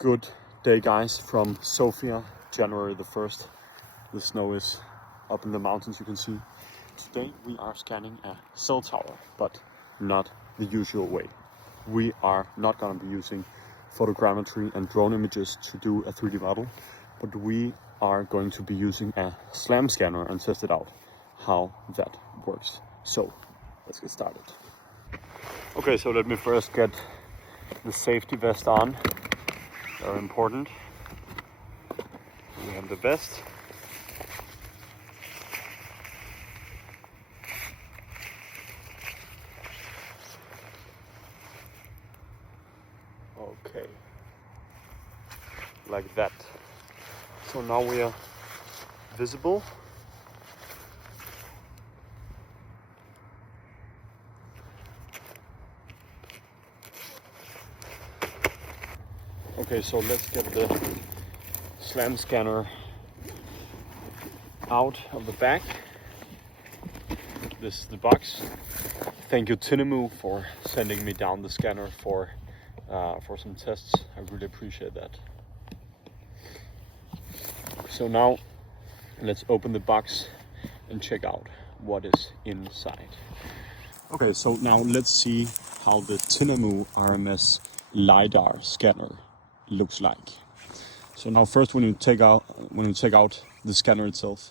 Good day, guys, from Sofia, January the 1st. The snow is up in the mountains, you can see. Today we are scanning a cell tower, but not the usual way. We are not going to be using photogrammetry and drone images to do a 3D model, but we are going to be using a SLAM scanner and test it out, how that works. So let's get started. Okay, so let me first get the safety vest on. Very important. We have the vest. Okay, like that. So now we are visible. Okay, so let's get the SLAM scanner out of the bag. This is the box. Thank you TINAMU for sending me down the scanner for some tests. I really appreciate that. So now let's open the box and check out what is inside. Okay, so now let's see how the TINAMU RMS LiDAR Scanner looks like. So now first, when you take out the scanner itself,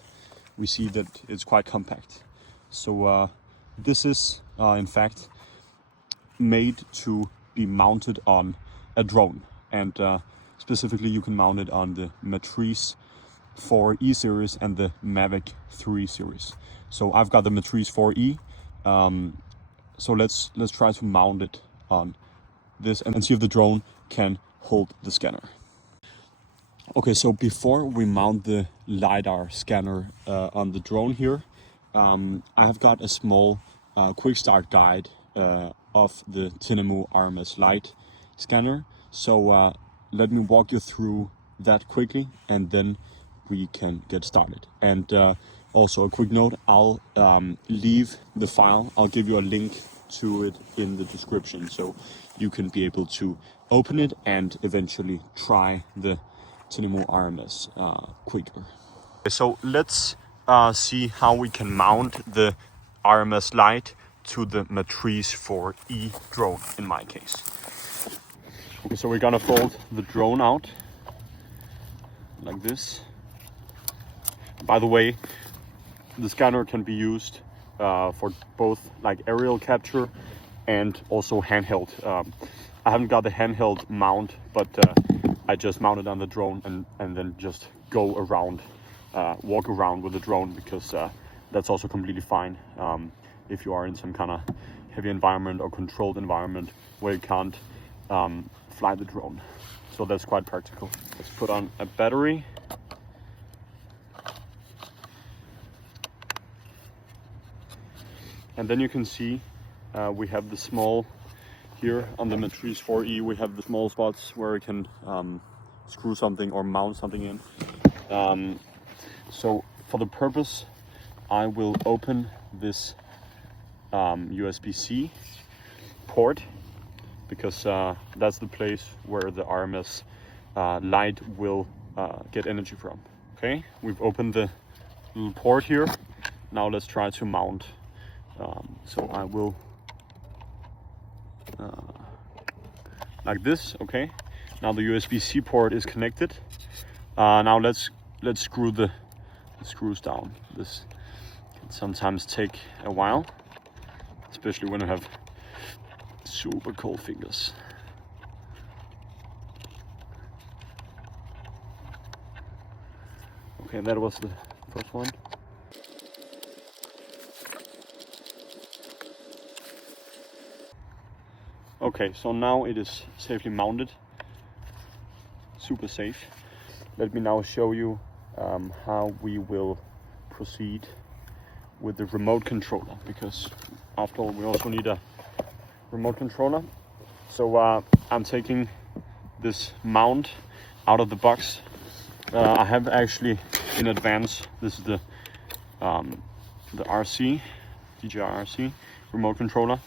we see that it's quite compact. So this is in fact made to be mounted on a drone, and specifically you can mount it on the Matrice 4E series and the Mavic 3 series. So I've got the Matrice 4E. So let's try to mount it on this and see if the drone can hold the scanner. Okay, so before we mount the LiDAR scanner on the drone here, I have got a small quick start guide of the TINAMU RMS Light scanner. So let me walk you through that quickly and then we can get started. And also a quick note, I'll leave the file, I'll give you a link to it in the description so you can be able to open it and eventually try the TINAMU RMS quicker. Okay, so let's see how we can mount the RMS Light to the Matrice 4E drone in my case. Okay, so we're gonna fold the drone out like this. By the way, the scanner can be used for both like aerial capture and also handheld. I haven't got the handheld mount, but I just mounted on the drone and then just go around, walk around with the drone, because that's also completely fine if you are in some kind of heavy environment or controlled environment where you can't fly the drone. So that's quite practical. Let's put on a battery. And then you can see we have the small, here on the Matrice 4E, we have the small spots where you can screw something or mount something in. So for the purpose, I will open this USB-C port, because that's the place where the RMS Light will get energy from. Okay, we've opened the little port here. Now let's try to mount. So I will like this. Okay, now the USB-C port is connected. Now let's screw the screws down. This can sometimes take a while, especially when you have super cold fingers. Okay, that was the first one. Okay, so now it is safely mounted, super safe. Let me now show you how we will proceed with the remote controller, because after all we also need a remote controller. So I'm taking this mount out of the box. I have actually in advance, this is the RC, DJI RC remote controller.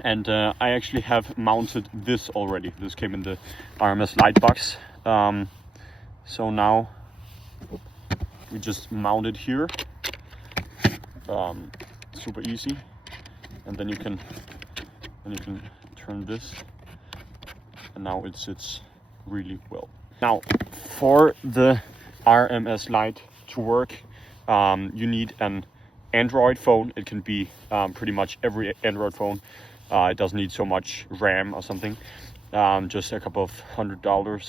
And I actually have mounted this already. This came in the RMS Light box. So now we just mount it here. Super easy. And then you can turn this, and now it sits really well. Now, for the RMS Light to work, you need an Android phone. It can be pretty much every Android phone. It doesn't need so much RAM or something, just a couple of $100.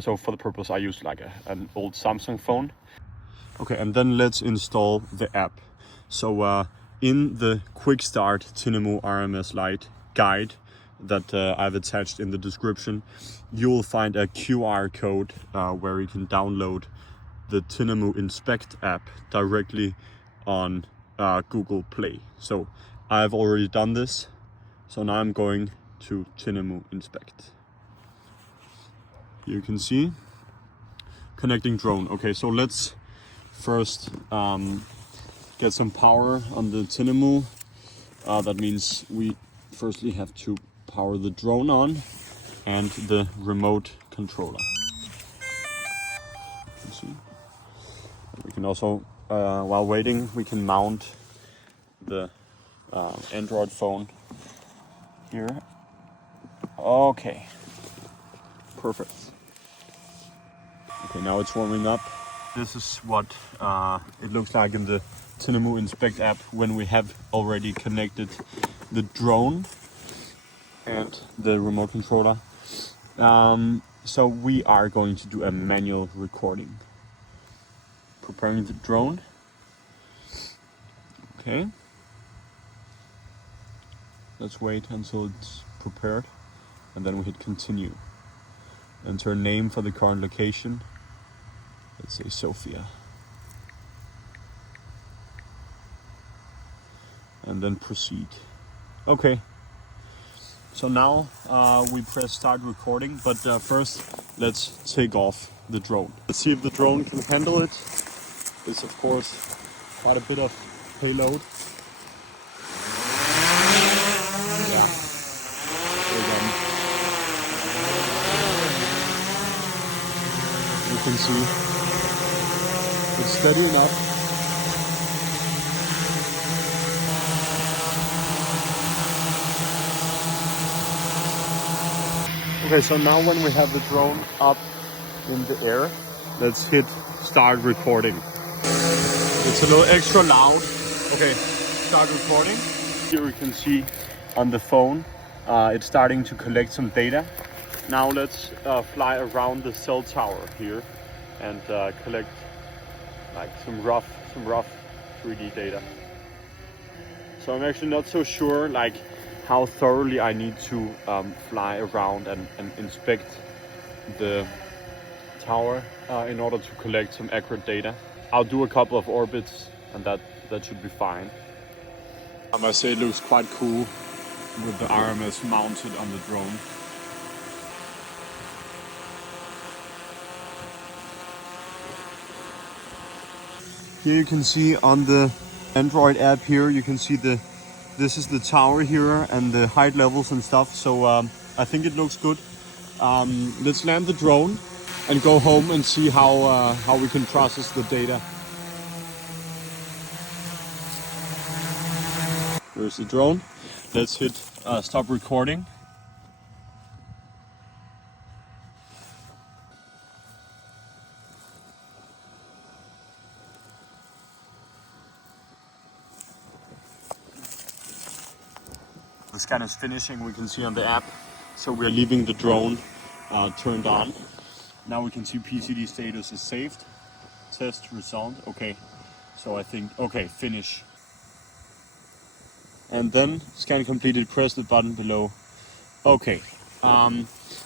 So for the purpose, I use like an old Samsung phone. Okay, and then let's install the app. So in the quick start TINAMU RMS Light guide that I've attached in the description, you will find a QR code where you can download the TINAMU Inspect app directly on Google Play. So I've already done this. So now I'm going to TINAMU Inspect. You can see connecting drone. Okay, so let's first get some power on the TINAMU. That means we firstly have to power the drone on and the remote controller. You see? We can also, while waiting, we can mount the Android phone here. Okay, perfect. Okay, now it's warming up. This is what it looks like in the TINAMU Inspect app when we have already connected the drone and the remote controller. So we are going to do a manual recording. Preparing the drone. Okay. Let's wait until it's prepared and then we hit continue. Enter a name for the current location. Let's say Sofia. And then proceed. Okay. So now we press start recording, but first let's take off the drone. Let's see if the drone can handle it. It's of course quite a bit of payload. Yeah. Again. You can see it's steady enough. Okay, so now when we have the drone up in the air, let's hit start recording. It's a little extra loud. Okay, start recording. Here you can see on the phone, it's starting to collect some data. Now let's fly around the cell tower here and collect like some rough 3D data. So I'm actually not so sure like how thoroughly I need to fly around and inspect the tower in order to collect some accurate data. I'll do a couple of orbits and that should be fine. I must say it looks quite cool with the RMS mounted on the drone. Here you can see on the Android app here, you can see this is the tower here and the height levels and stuff. So I think it looks good. Let's land the drone and go home and see how we can process the data. Here's the drone. Let's hit stop recording. The scan is finishing, we can see on the app. So we're leaving the drone turned on. Now we can see PCD status is saved. Test result, okay. So I think, okay, finish. And then scan completed, press the button below. Okay.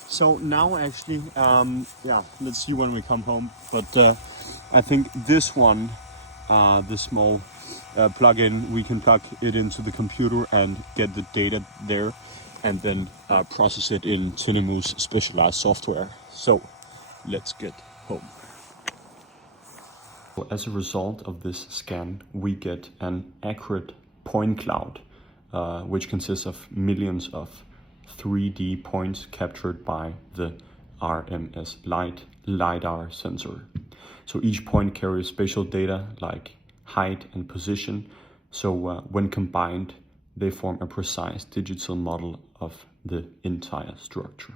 So now actually, yeah, let's see when we come home. But I think this one, the small plug-in, we can plug it into the computer and get the data there and then process it in TINAMU's specialized software. So let's get home. As a result of this scan, we get an accurate point cloud which consists of millions of 3D points captured by the RMS Light LiDAR sensor. So each point carries spatial data like height and position. So when combined, they form a precise digital model of the entire structure.